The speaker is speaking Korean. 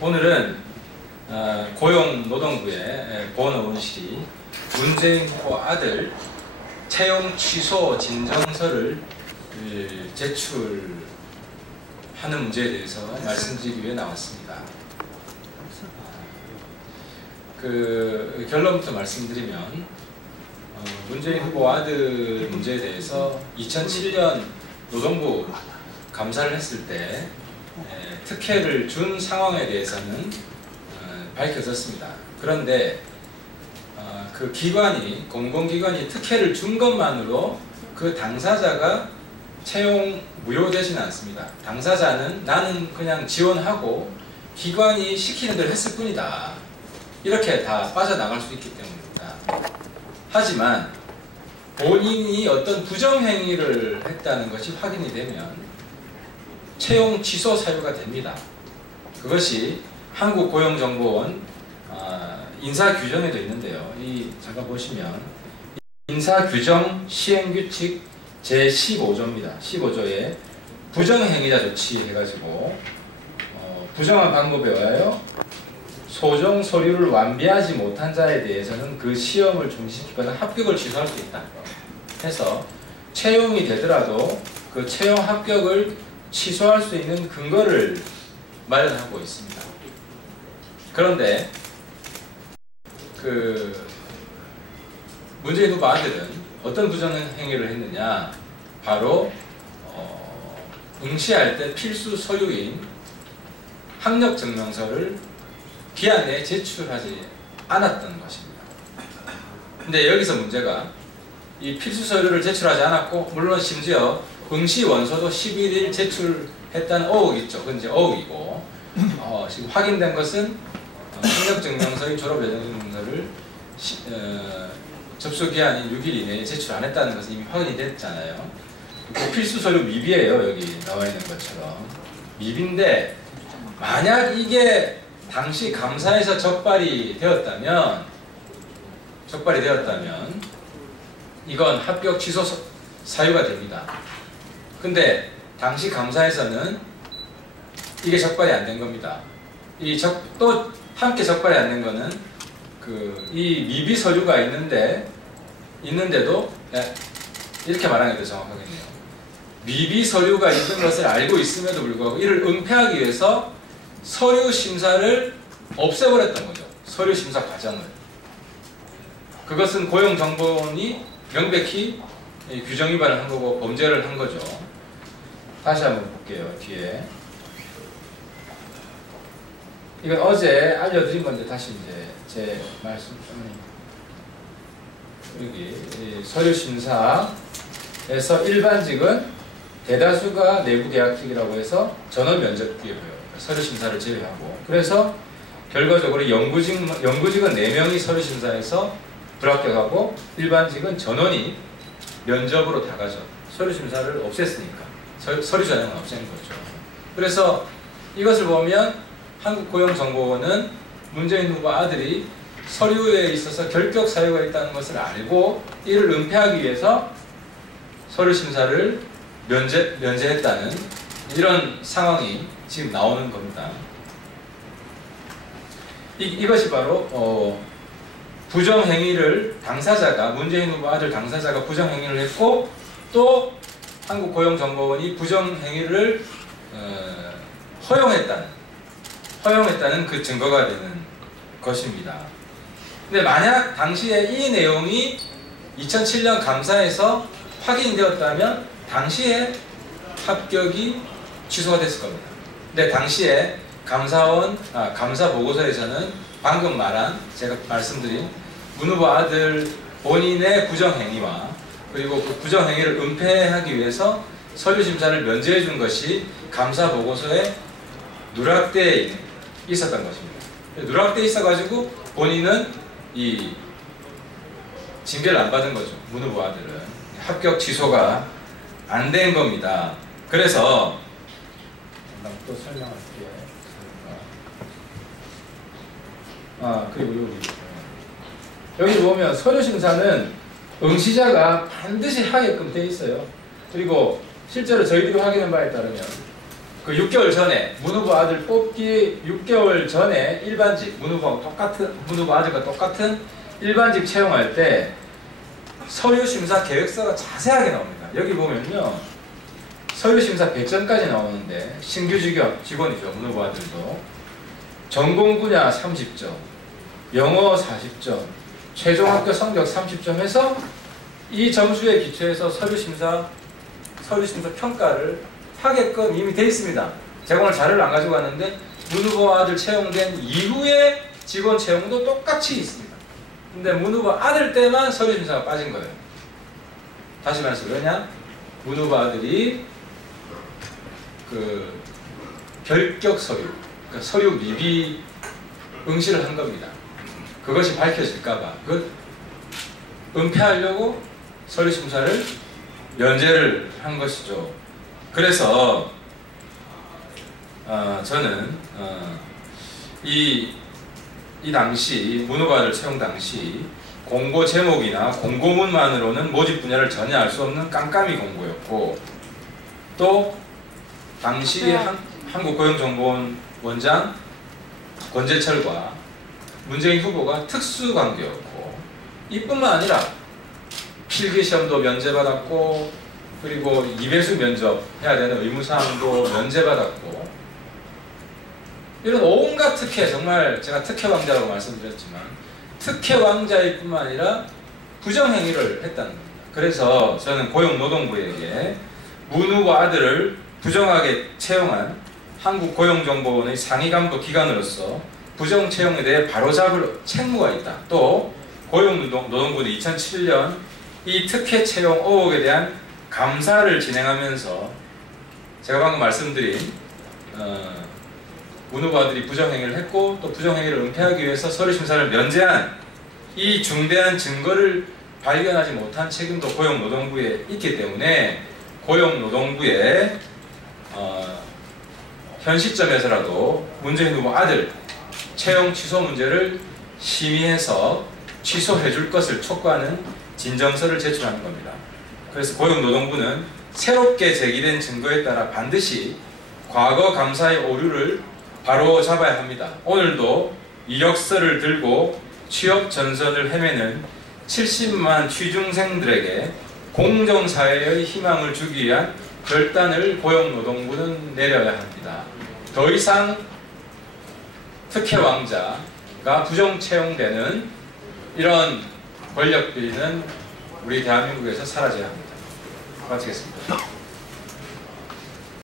오늘은 고용노동부의 보건의원실이 문재인 후보 아들 채용 취소 진정서를 제출하는 문제에 대해서 말씀드리기 위해 나왔습니다. 그 결론부터 말씀드리면 문재인 후보 아들 문제에 대해서 2007년 노동부 감사를 했을 때 특혜를 준 상황에 대해서는 밝혀졌습니다. 그런데 그 기관이, 공공기관이 특혜를 준 것만으로 그 당사자가 채용 무효되지는 않습니다. 당사자는 나는 그냥 지원하고 기관이 시키는 대로 했을 뿐이다, 이렇게 다 빠져나갈 수 있기 때문입니다. 하지만 본인이 어떤 부정행위를 했다는 것이 확인이 되면 채용 취소 사유가 됩니다. 그것이 한국고용정보원 인사규정에도 있는데요. 잠깐 보시면 인사규정 시행규칙 제15조입니다. 15조에 부정행위자 조치 해가지고 부정한 방법에 의하여 소정 서류를 완비하지 못한 자에 대해서는 그 시험을 중지시키거나 합격을 취소할 수 있다 해서 채용이 되더라도 그 채용 합격을 취소할 수 있는 근거를 마련하고 있습니다. 그런데 그 문재인 후보 아들은 어떤 부정행위를 했느냐, 바로 응시할 때 필수 서류인 학력증명서를 기한 내에 제출하지 않았던 것입니다. 근데 여기서 문제가 이 필수 서류를 제출하지 않았고, 물론 심지어 응시 원서도 11일 제출했다는 어혹이 있죠. 그건 이제 어혹이고, 지금 확인된 것은 학력증명서의 졸업예정증명서를 접수기한인 6일 이내에 제출 안 했다는 것은 이미 확인이 됐잖아요. 그 필수 서류 미비예요. 여기 나와 있는 것처럼 미비인데, 만약 이게 당시 감사에서 적발이 되었다면 이건 합격 취소 사유가 됩니다. 근데 당시 감사에서는 이게 적발이 안 된 겁니다. 또 함께 적발이 안 된 거는 이 미비 서류가 있는데도 이렇게 말하는 게 더 정확하겠네요. 미비 서류가 있는 것을 알고 있음에도 불구하고 이를 은폐하기 위해서 서류 심사를 없애버렸던 거죠. 서류 심사 과정을. 그것은 고용정보원이 명백히 규정 위반을 한 거고 범죄를 한 거죠. 다시 한번 볼게요. 뒤에 이건 어제 알려드린 건데 다시 이제 제 말씀 여기 서류 심사에서 일반직은 대다수가 내부 계약직이라고 해서 전원 면접기예요. 서류 심사를 제외하고. 그래서 결과적으로 영구직은 4명이 서류 심사에서 불합격하고 일반직은 전원이 면접으로 다 가죠. 서류 심사를 없앴으니까. 서류 전형을 없앤 거죠. 그래서 이것을 보면 한국고용정보원은 문재인 후보 아들이 서류에 있어서 결격 사유가 있다는 것을 알고 이를 은폐하기 위해서 서류 심사를 면제했다는 이런 상황이 지금 나오는 겁니다. 이것이 바로 부정행위를 문재인 후보 아들 당사자가 부정행위를 했고, 또 한국고용정보원이 부정행위를 허용했다는 그 증거가 되는 것입니다. 근데 만약 당시에 이 내용이 2007년 감사에서 확인되었다면 당시에 합격이 취소가 됐을 겁니다. 근데 당시에 감사 보고서에서는 방금 제가 말씀드린 문 후보 아들 본인의 부정행위와 그리고 그 부정행위를 은폐하기 위해서 서류 심사를 면제해 준 것이 감사 보고서에 누락되어 있었던 것입니다. 누락되어 있어가지고 본인은 이 징계를 안 받은 거죠. 문 후보 아들은 합격 취소가 안 된 겁니다. 그래서 또 설명할게요. 그리고 여기 보면 서류 심사는 응시자가 반드시 하게끔 되어 있어요. 그리고 실제로 저희들이 확인한 바에 따르면 그 6개월 전에 문후보 아들 뽑기 6개월 전에 일반직 문후보 아들과 똑같은 일반직 채용할 때 서류 심사 계획서가 자세하게 나옵니다. 여기 보면요. 서류 심사 배점까지 나오는데 신규 직원이죠. 문후보 아들도 전공 분야 30점, 영어 40점, 최종 합격 성적 30점 해서 이 점수에 기초해서 서류 심사 평가를 하게끔 이미 돼 있습니다. 제가 오늘 자료를 안 가지고 왔는데 문후보 아들 채용된 이후에 직원 채용도 똑같이 있습니다. 근데 문후보 아들 때만 서류 심사가 빠진 거예요. 다시 말해서 왜냐? 문후보 아들이 그 결격 서류, 그러니까 서류 미비 응시를 한 겁니다. 그것이 밝혀질까봐 그 은폐하려고 서류 심사를 면제를 한 것이죠. 그래서 저는 이 당시 문후보 아들 채용 당시 공고 제목이나 공고문만으로는 모집 분야를 전혀 알 수 없는 깜깜이 공고였고, 또 당시 한국고용정보원 원장 권재철과 문재인 후보가 특수관계였고, 이뿐만 아니라 필기시험도 면제받았고, 그리고 2배수 면접해야 되는 의무사항도 면제받았고, 이런 온갖 특혜, 정말 제가 특혜 왕자라고 말씀드렸지만 특혜 왕자일 뿐만 아니라 부정행위를 했다는 겁니다. 그래서 저는 고용노동부에게 문후보 아들을 부정하게 채용한 한국고용정보원의 상위간부 기관으로서 부정채용에 대해 바로잡을 책무가 있다. 또 고용노동부는 2007년 이 특혜 채용 의혹에 대한 감사를 진행하면서 제가 방금 말씀드린 문후보 아들이 부정행위를 했고 또 부정행위를 은폐하기 위해서 서류심사를 면제한 이 중대한 증거를 발견하지 못한 책임도 고용노동부에 있기 때문에 고용노동부에 현 시점에서라도 문재인 후보 아들 채용 취소 문제를 심의해서 취소해 줄 것을 촉구하는 진정서를 제출하는 겁니다. 그래서 고용노동부는 새롭게 제기된 증거에 따라 반드시 과거 감사의 오류를 바로 잡아야 합니다. 오늘도 이력서를 들고 취업 전선을 헤매는 70만 취중생들에게 공정사회의 희망을 주기 위한 결단을 고용노동부는 내려야 합니다. 더 이상 특혜 왕자가 부정 채용되는 이런 권력비리는 우리 대한민국에서 사라져야 합니다. 마치겠습니다.